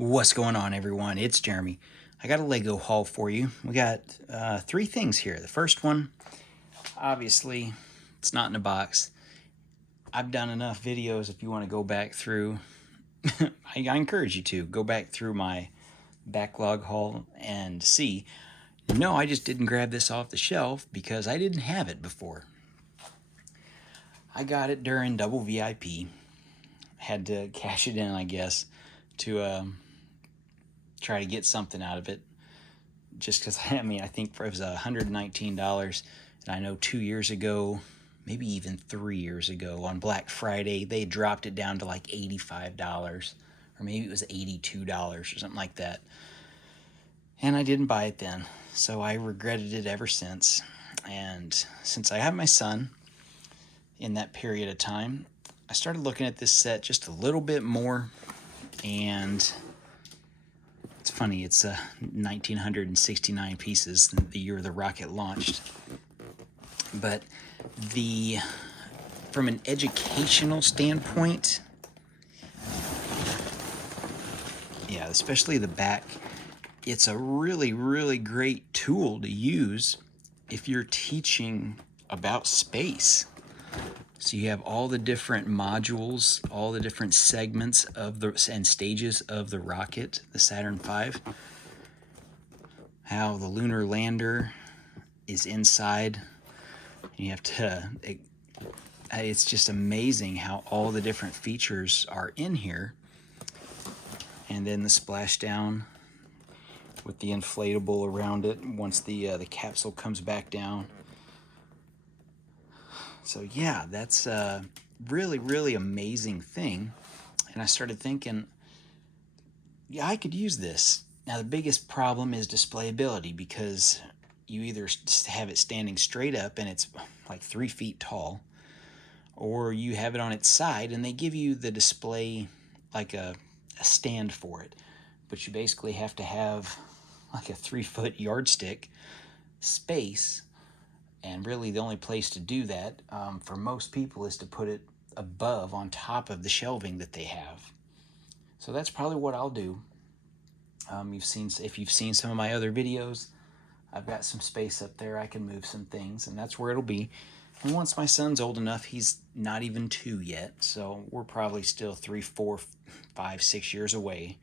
What's going on, everyone? It's Jeremy. I got a Lego haul for you. We got three things here. The first one, obviously, it's not in a box. I've done enough videos. If you want to go back through, I encourage you to go back through my backlog haul and see. No, I just didn't grab this off the shelf because I didn't have it before. I got it during double VIP. Had to cash it in, I guess, to try to get something out of it, just because I think it was $119, and I know 2 years ago, maybe even 3 years ago, on Black Friday they dropped it down to like $85, or maybe it was $82 or something like that, and I didn't buy it then, so I regretted it ever since. And since I have my son in that period of time, I started looking at this set just a little bit more, and it's funny, it's 1,969 pieces, the year the rocket launched. But from an educational standpoint, yeah, especially the back, it's a really, really great tool to use if you're teaching about space. So you have all the different modules, all the different segments of and stages of the rocket, the Saturn V. How the lunar lander is inside. You have to, it's just amazing how all the different features are in here. And then the splashdown with the inflatable around it once the capsule comes back down. So yeah, that's a really, really amazing thing. And I started thinking, yeah, I could use this. Now the biggest problem is displayability, because you either have it standing straight up and it's like 3 feet tall, or you have it on its side and they give you the display like a stand for it. But you basically have to have like a 3-foot yardstick space. And really the only place to do that for most people is to put it above, on top of the shelving that they have. So that's probably what I'll do. If you've seen some of my other videos, I've got some space up there. I can move some things, and that's where it'll be. And once my son's old enough, he's not even 2 yet, so we're probably still 3, 4, 5, 6 years away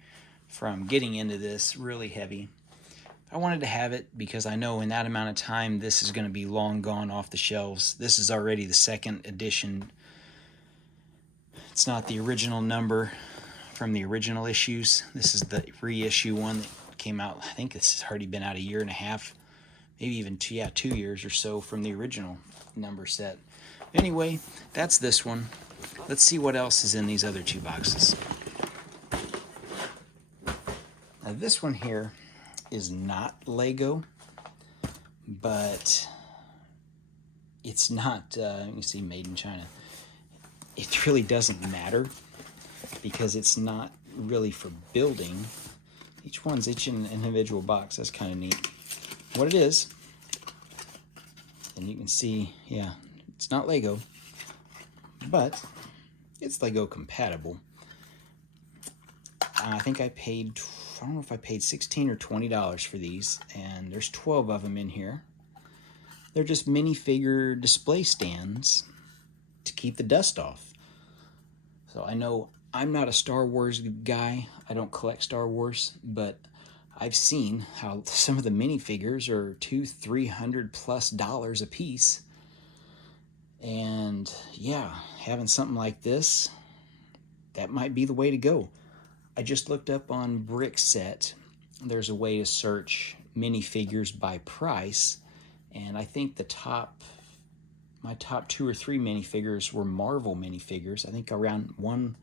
from getting into this really heavy. I wanted to have it because I know in that amount of time this is going to be long gone off the shelves. This is already the second edition. It's not the original number from the original issues. This is the reissue one that came out. I think this has already been out 1.5 years, maybe even 2 years or so from the original number set. Anyway, that's this one. Let's see what else is in these other 2 boxes. Now this one here is not Lego, but it's not, let me see, made in China. It really doesn't matter because it's not really for building. Each one's an individual box. That's kind of neat. What it is, and you can see, yeah, it's not Lego, but it's Lego compatible. I think I don't know if I paid $16 or $20 for these, and there's 12 of them in here. They're just minifigure display stands to keep the dust off. So I know I'm not a Star Wars guy. I don't collect Star Wars, but I've seen how some of the minifigures are $200-300+ a piece. And yeah, having something like this, that might be the way to go. I just looked up on Brickset. There's a way to search minifigures by price, and I think my top 2 or 3 minifigures were Marvel minifigures. I think around one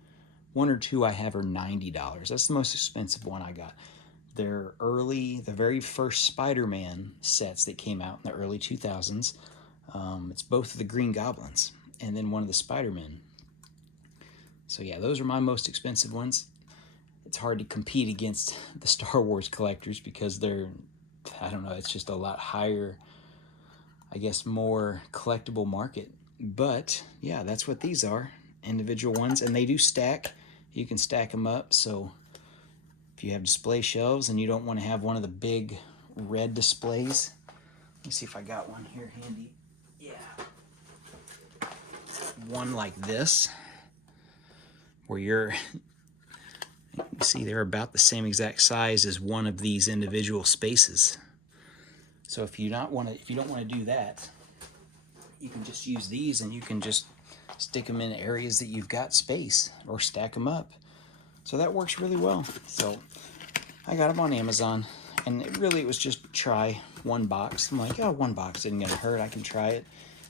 or 2 I have are $90. That's the most expensive one I got. They're the very first Spider-Man sets that came out in the early 2000s. It's both of the Green Goblins and then one of the Spider-Men. So yeah, those are my most expensive ones. It's hard to compete against the Star Wars collectors because they're, I don't know, it's just a lot higher, I guess, more collectible market. But yeah, that's what these are, individual ones, and they do stack. You can stack them up, so if if you have display shelves and you don't want to have one of the big red displays. Let me see if I got one here handy. Yeah. One like this, where you see they're about the same exact size as one of these individual spaces. So if you don't want to do that, you can just use these, and you can just stick them in areas that you've got space, or stack them up. So that works really well. So I got them on Amazon, and it was just try one box. I'm like, oh, one box isn't gonna hurt. I can try it.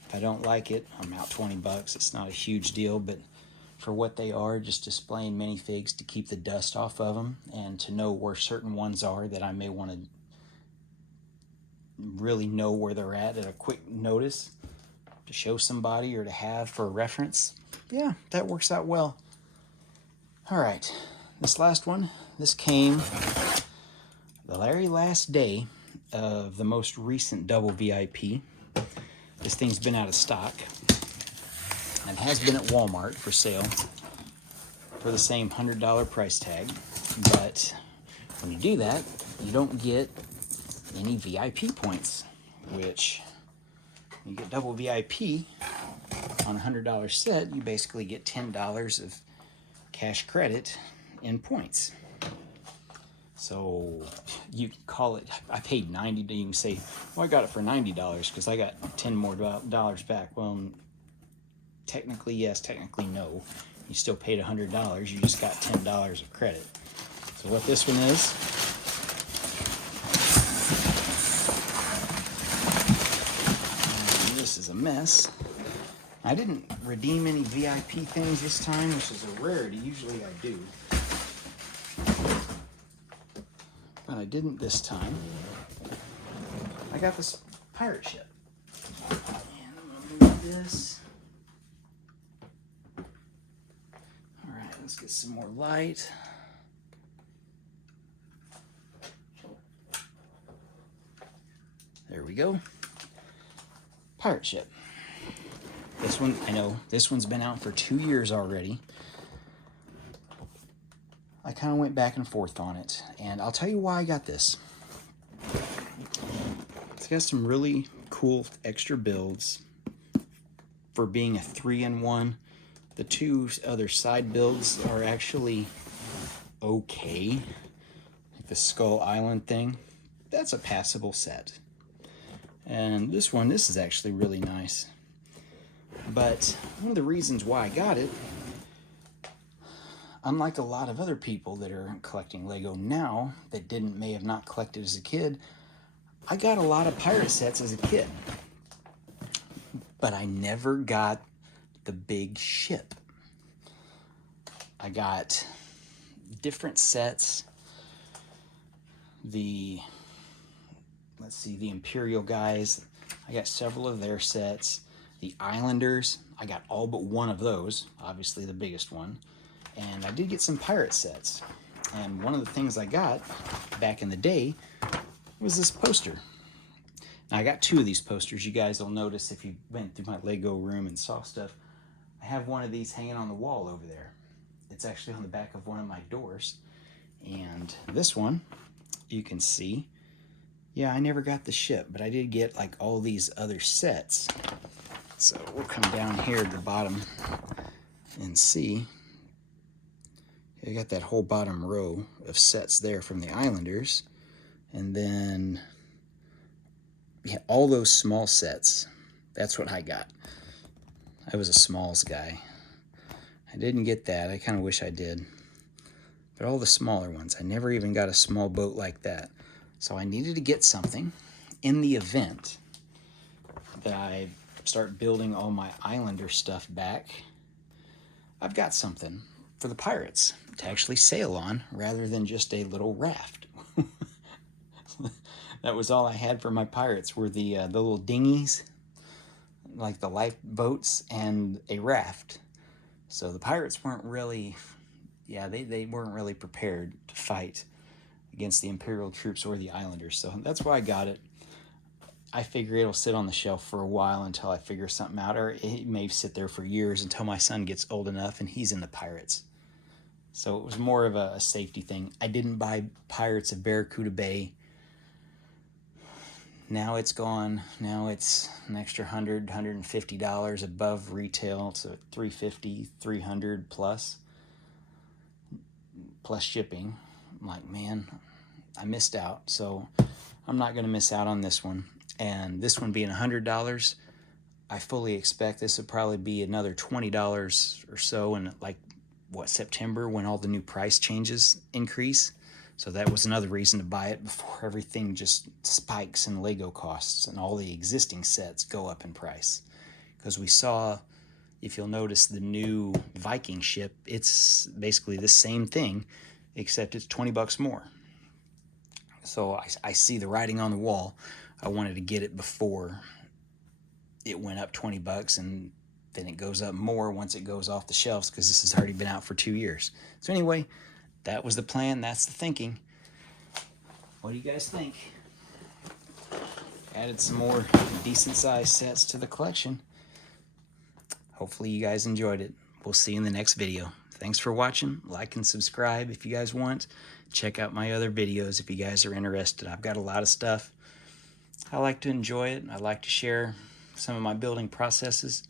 If I don't like it, I'm out $20. It's not a huge deal, but for what they are, just displaying minifigs to keep the dust off of them, and to know where certain ones are that I may want to really know where they're at a quick notice, to show somebody or to have for reference. Yeah, that works out well. All right, this last one, this came the very last day of the most recent double VIP. This thing's been out of stock and has been at Walmart for sale for the same $100 price tag. But when you do that, you don't get any VIP points, which you get double VIP on a $100 set, you basically get $10 of cash credit in points. So you can call it, I paid $90, you can say, well, I got it for $90 because I got $10 more dollars back. Well, technically yes, technically no. You still paid $100, you just got $10 of credit. So what this one is, this is a mess. I didn't redeem any VIP things this time, which is a rarity. Usually I do. But I didn't this time. I got this pirate ship. And I'm gonna move this. Alright, let's get some more light. There we go. Pirate ship. This one, I know, this one's been out for 2 years already. I kind of went back and forth on it, and I'll tell you why I got this. It's got some really cool extra builds for being a 3-in-1. The two other side builds are actually okay. Like the Skull Island thing, that's a passable set. And this one, this is actually really nice. But one of the reasons why I got it, unlike a lot of other people that are collecting Lego now that may have not collected as a kid, I got a lot of pirate sets as a kid. But I never got the big ship. I got different sets. The Imperial guys, I got several of their sets. The Islanders, I got all but one of those, obviously the biggest one. And I did get some pirate sets. And one of the things I got back in the day was this poster. Now I got two of these posters. You guys will notice if you went through my Lego room and saw stuff. I have one of these hanging on the wall over there. It's actually on the back of one of my doors. And this one, you can see, yeah, I never got the ship, but I did get like all these other sets. So we'll come down here at the bottom and see. I got that whole bottom row of sets there from the Islanders. And then, yeah, all those small sets. That's what I got. I was a smalls guy. I didn't get that. I kind of wish I did. But all the smaller ones. I never even got a small boat like that. So I needed to get something in the event that I start building all my Islander stuff back. I've got something for the pirates to actually sail on rather than just a little raft. That was all I had for my pirates, were the little dinghies, like the lifeboats, and a raft. So the pirates weren't really, they weren't really prepared to fight against the Imperial troops or the Islanders. So that's why I got it. I figure it'll sit on the shelf for a while until I figure something out, or it may sit there for years until my son gets old enough and he's in the pirates. So it was more of a safety thing. I didn't buy Pirates of Barracuda Bay. Now it's gone. Now it's an extra $150 above retail. So $350, $300 plus shipping. I'm like, man, I missed out. So I'm not going to miss out on this one. And this one being $100, I fully expect this will probably be another $20 or so in like September, when all the new price changes increase. So that was another reason to buy it before everything just spikes in Lego costs and all the existing sets go up in price. Because we saw, if you'll notice, the new Viking ship, it's basically the same thing except it's $20 more. So I see the writing on the wall. I wanted to get it before it went up $20, and then it goes up more once it goes off the shelves, because this has already been out for 2 years. So anyway, that was the plan. That's the thinking. What do you guys think? Added some more decent sized sets to the collection. Hopefully you guys enjoyed it. We'll see you in the next video. Thanks for watching. Like and subscribe if you guys want. Check out my other videos if you guys are interested. I've got a lot of stuff. I like to enjoy it. I like to share some of my building processes.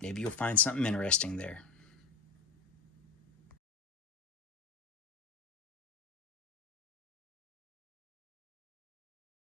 Maybe you'll find something interesting there.